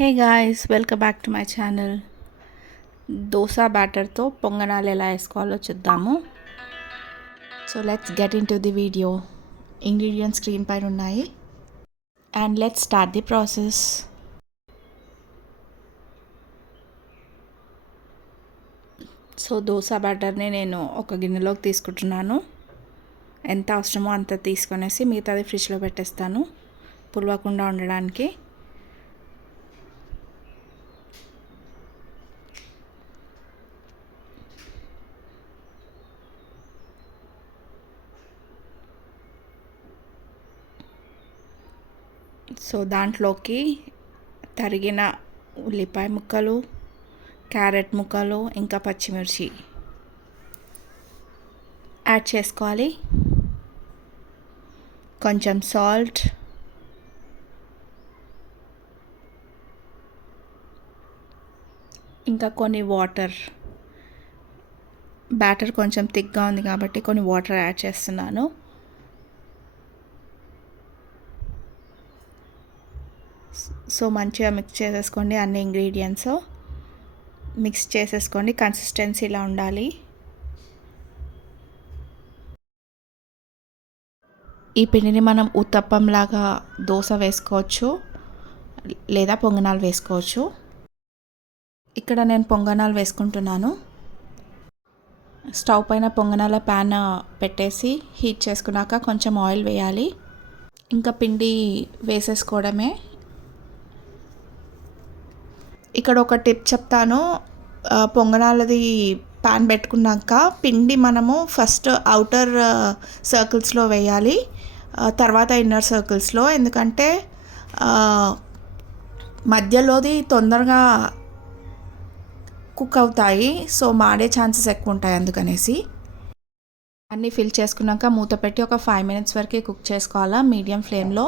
Hey guys welcome back to my channel dosa బ్యాటర్తో పొంగనాలు ఎలా వేసుకోవాలో చూద్దాము so let's get into the video ingredients screen పైన ఉన్నాయి and let's start the process so dosa బ్యాటర్ని నేను ఒక గిన్నెలోకి తీసుకుంటున్నాను. ఎంత అవసరమో అంత తీసుకొనేసి మిగతాది ఫ్రిడ్జ్లో పెట్టేస్తాను. పులవకుండా ఉండడానికి. సో దాంట్లోకి తరిగిన ఉల్లిపాయ ముక్కలు క్యారెట్ ముక్కలు ఇంకా పచ్చిమిర్చి యాడ్ చేసుకోవాలి. కొంచెం సాల్ట్ ఇంకా కొన్ని వాటర్. బ్యాటర్ కొంచెం థిక్గా ఉంది కాబట్టి కొన్ని వాటర్ యాడ్ చేస్తున్నాను. సో మంచిగా మిక్స్ చేసేసుకోండి అన్ని ఇంగ్రీడియంట్స్ మిక్స్ చేసేసుకోండి కన్సిస్టెన్సీ ఇలా ఉండాలి. ఈ పిండిని మనం ఉత్తప్పంలాగా దోశ వేసుకోవచ్చు లేదా పొంగనాలు వేసుకోవచ్చు. ఇక్కడ నేను పొంగనాలు వేసుకుంటున్నాను. స్టవ్ పైన పొంగనాల ప్యాన్ పెట్టేసి హీట్ చేసుకున్నాక కొంచెం ఆయిల్ వేయాలి. ఇంకా పిండి వేసేసుకోవడమే. ఇక్కడ ఒక టిప్ చెప్తాను. పొంగనాలది ప్యాన్ పెట్టుకున్నాక పిండి మనము ఫస్ట్ అవుటర్ సర్కిల్స్లో వేయాలి. తర్వాత ఇన్నర్ సర్కిల్స్లో ఎందుకంటే మధ్యలోది తొందరగా కుక్ అవుతాయి. సో మాడే ఛాన్సెస్ ఎక్కువ ఉంటాయి అందుకనేసి. అన్నీ ఫిల్ చేసుకున్నాక మూత పెట్టి ఒక ఫైవ్ మినిట్స్ వరకు కుక్ చేసుకోవాలా మీడియం ఫ్లేమ్లో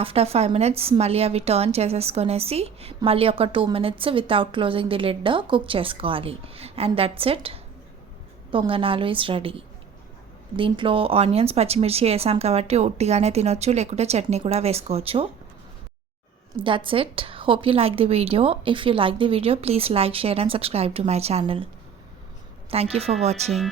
ఆఫ్టర్ ఫైవ్ మినిట్స్ మళ్ళీ అవి టర్న్ చేసేసుకొనేసి మళ్ళీ ఒక two minutes without closing the lid cook చేసుకోవాలి. అండ్ దట్స్ ఇట్ పొంగనాలు ఈజ్ రెడీ దీంట్లో ఆనియన్స్ పచ్చిమిర్చి వేసాం కాబట్టి ఒట్టిగానే తినొచ్చు లేకుంటే చట్నీ కూడా వేసుకోవచ్చు. That's it hope you like the video if you like the video please like share and subscribe to my channel thank you for watching